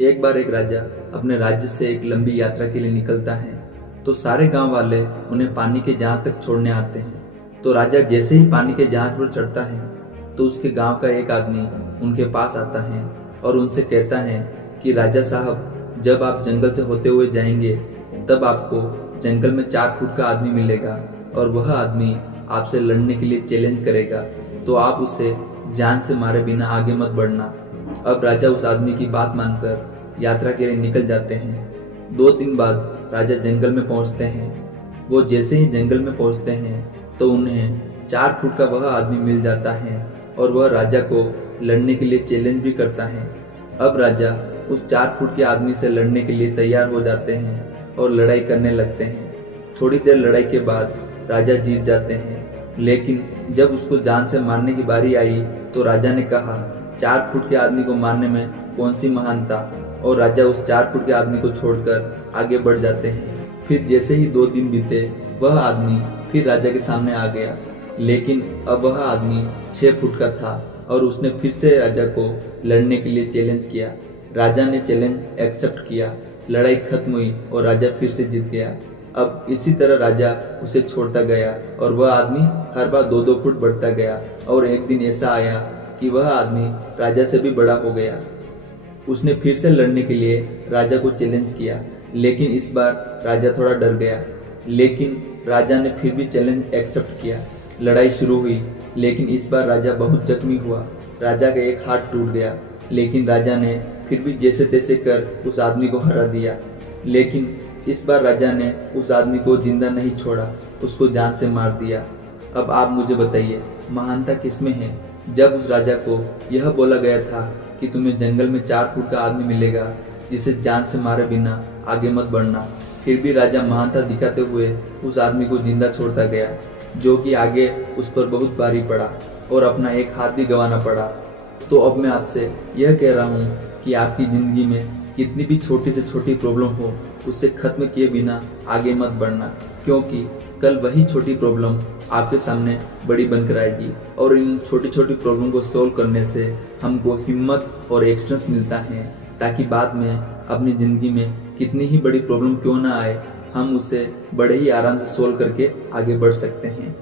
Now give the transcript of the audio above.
एक बार एक राजा अपने राज्य से एक लंबी यात्रा के लिए निकलता है। तो सारे गांव वाले उन्हें पानी के जहाज तक छोड़ने आते हैं। तो राजा जैसे ही पानी के जहाज पर चढ़ता है तो उसके गांव का एक आदमी उनके पास आता है और उनसे कहता है कि राजा साहब, जब आप जंगल से होते हुए जाएंगे तब आपको जंगल में 4 फुट का आदमी मिलेगा और वह आदमी आपसे लड़ने के लिए चैलेंज करेगा, तो आप उसे जान से मारे बिना आगे मत बढ़ना। अब राजा उस आदमी की बात मानकर यात्रा के लिए निकल जाते हैं। 2 दिन बाद राजा जंगल में पहुंचते हैं। वो जैसे ही जंगल में पहुंचते हैं तो उन्हें 4 फुट का वह आदमी मिल जाता है और वह राजा को लड़ने के लिए चैलेंज भी करता है। अब राजा उस 4 फुट के आदमी से लड़ने के लिए तैयार हो जाते हैं और लड़ाई करने लगते हैं। थोड़ी देर लड़ाई के बाद राजा जीत जाते हैं, लेकिन जब उसको जान से मारने की बारी आई तो राजा ने कहा, 4 फुट के आदमी को मारने में कौन सी महानता, और राजा उस 4 फुट के आदमी को छोड़कर आगे बढ़ जाते हैं। फिर जैसे ही 2 दिन बीते वह आदमी फिर राजा के सामने आ गया, लेकिन अब वह आदमी 6 फुट का था और उसने फिर से राजा को लड़ने के लिए चैलेंज किया। राजा ने चैलेंज एक्सेप्ट किया, लड़ाई खत्म हुई और राजा फिर से जीत गया। अब इसी तरह राजा उसे छोड़ता गया और वह आदमी हर बार 2-2 फुट बढ़ता गया और एक दिन ऐसा आया कि वह आदमी राजा से भी बड़ा हो गया। उसने फिर से लड़ने के लिए राजा को चैलेंज किया, लेकिन इस बार राजा थोड़ा डर गया, लेकिन राजा ने फिर भी चैलेंज एक्सेप्ट किया। लड़ाई शुरू हुई, लेकिन इस बार राजा बहुत जख्मी हुआ। राजा का एक हाथ टूट गया, लेकिन राजा ने फिर भी जैसे तैसे कर उस आदमी को हरा दिया। लेकिन इस बार राजा ने उस आदमी को जिंदा नहीं छोड़ा, उसको जान से मार दिया। अब आप मुझे बताइए, महानता किसमें है? जब उस राजा को यह बोला गया था कि तुम्हें जंगल में 4 फुट का आदमी मिलेगा जिसे जान से मारे बिना आगे मत बढ़ना, फिर भी राजा महानता दिखाते हुए उस आदमी को जिंदा छोड़ता गया, जो कि आगे उस पर बहुत भारी पड़ा और अपना एक हाथ भी गंवाना पड़ा। तो अब मैं आपसे यह कह रहा हूँ कि आपकी जिंदगी में कितनी भी छोटी से छोटी प्रॉब्लम हो, उससे खत्म किए बिना आगे मत बढ़ना, क्योंकि कल वही छोटी प्रॉब्लम आपके सामने बड़ी बनकर आएगी और इन छोटी छोटी प्रॉब्लम को सोल्व करने से हमको हिम्मत और एक्सपीरियंस मिलता है, ताकि बाद में अपनी ज़िंदगी में कितनी ही बड़ी प्रॉब्लम क्यों ना आए, हम उसे बड़े ही आराम से सोल्व करके आगे बढ़ सकते हैं।